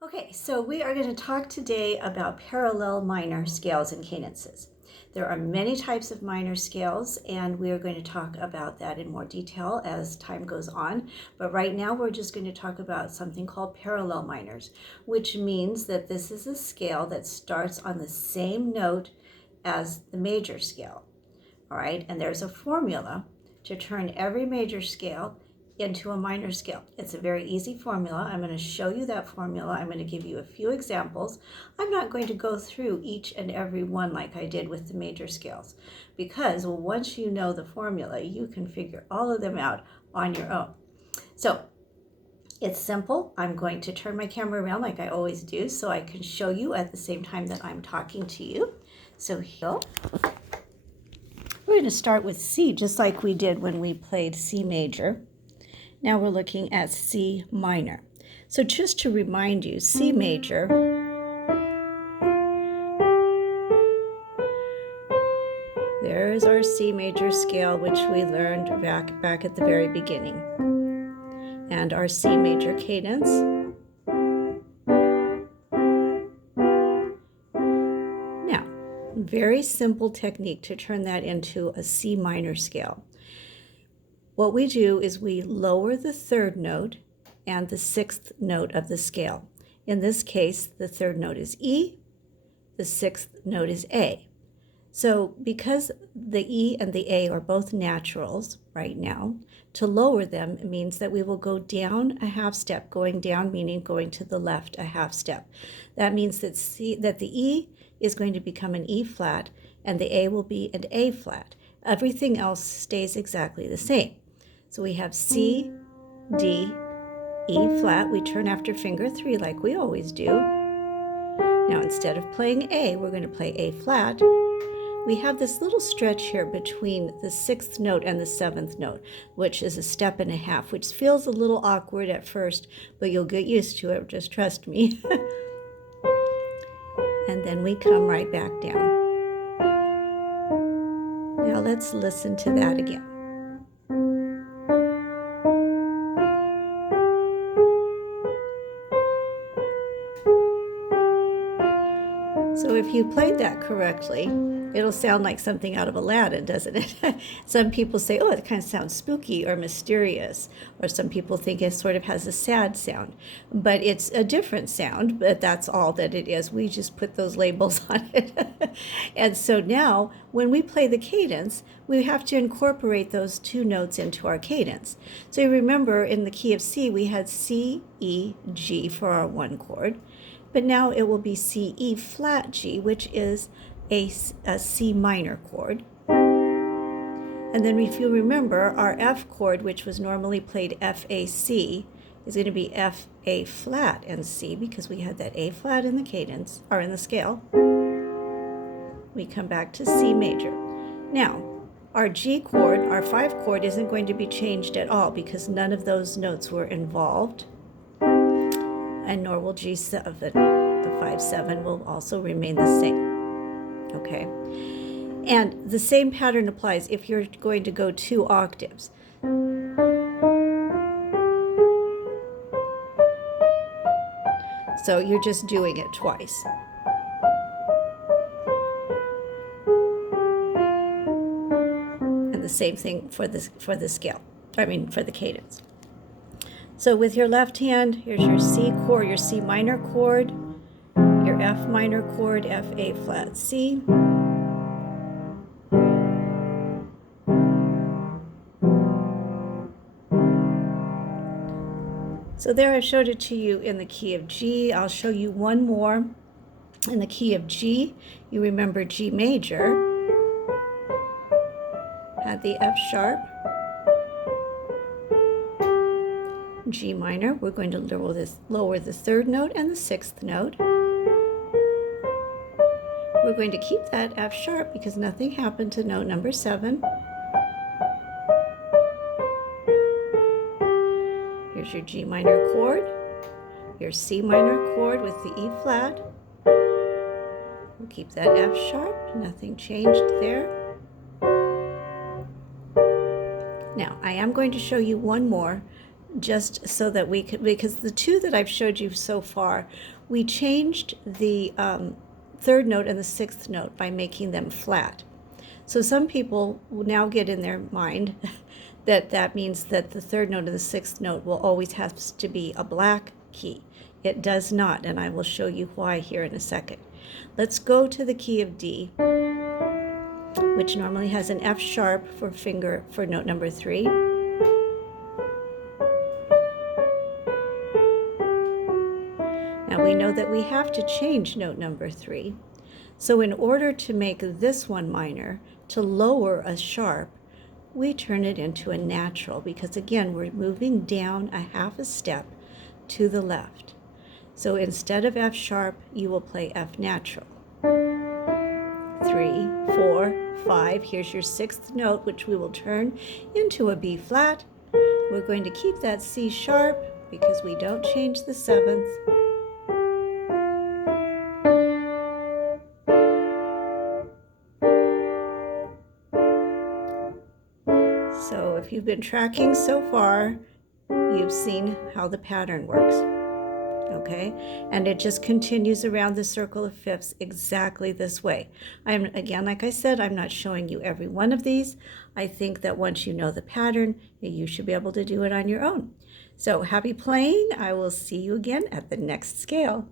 Okay, so we are going to talk today about parallel minor scales and cadences. There are many types of minor scales, and we are going to talk about that in more detail as time goes on. But right now, we're just going to talk about something called parallel minors, which means that this is a scale that starts on the same note as the major scale. All right, and there's a formula to turn every major scale into a minor scale. It's a very easy formula. I'm going to show you that formula. I'm going to give you a few examples. I'm not going to go through each and every one like I did with the major scales because once you know the formula, you can figure all of them out on your own. So it's simple. I'm going to turn my camera around like I always do so I can show you at the same time that I'm talking to you. So here. We're going to start with C, just like we did when we played C major. Now we're looking at C minor. So just to remind you, C major there is our C major scale, which we learned back at the very beginning. And our C major cadence. Now, very simple technique to turn that into a C minor scale. What we do is we lower the third note and the sixth note of the scale. In this case, the third note is E, the sixth note is A. So because the E and the A are both naturals right now, to lower them means that we will go down a half step. Going down meaning going to the left a half step. That means that the E is going to become an E flat and the A will be an A flat. Everything else stays exactly the same. So we have C, D, E flat. We turn after finger 3 like we always do. Now instead of playing A, we're going to play A flat. We have this little stretch here between the 6th note and the 7th note, which is a step and a half, which feels a little awkward at first, but you'll get used to it, just trust me. And then we come right back down. Now let's listen to that again. So if you played that correctly, it'll sound like something out of Aladdin, doesn't it? Some people say, oh, it kind of sounds spooky or mysterious, or some people think it sort of has a sad sound. But it's a different sound, but that's all that it is. We just put those labels on it. And so now, when we play the cadence, we have to incorporate those two notes into our cadence. So you remember in the key of C, we had C, E, G for our one chord. But now it will be C, E flat, G, which is a C minor chord. And then if you remember, our F chord, which was normally played F, A, C, is going to be F, A flat, and C, because we had that A flat in the cadence, or in the scale. We come back to C major. Now, our G chord, our 5 chord, isn't going to be changed at all because none of those notes were involved. And nor will G7. The 5-7 will also remain the same. Okay? And the same pattern applies if you're going to go 2 octaves. So you're just doing it twice. And the same thing for the scale. I mean, for the cadence. So with your left hand, here's your C chord, your C minor chord, your F minor chord, F, A flat, C. So there I showed it to you in the key of G. I'll show you one more in the key of G. You remember G major had the F sharp. G minor, we're going to lower the 3rd note and the 6th note. We're going to keep that F sharp because nothing happened to note number 7. Here's your G minor chord, your C minor chord with the E flat. We'll keep that F sharp, nothing changed there. Now, I am going to show you one more just so that we could, because the two that I've showed you so far, we changed the third note and the sixth note by making them flat. So some people will now get in their mind that that means that the third note and the sixth note will always have to be a black key. It does not, and I will show you why here in a second. Let's go to the key of D, which normally has an F sharp for finger for note number 3. Now we know that we have to change note number 3. So in order to make this one minor, to lower a sharp, we turn it into a natural, because again, we're moving down a half a step to the left. So instead of F sharp, you will play F natural. 3, 4, 5. Here's your sixth note, which we will turn into a B flat. We're going to keep that C sharp because we don't change the seventh. So if you've been tracking so far, you've seen how the pattern works. Okay, and it just continues around the circle of fifths exactly this way. Again, like I said, I'm not showing you every one of these. I think that once you know the pattern, you should be able to do it on your own. So happy playing. I will see you again at the next scale.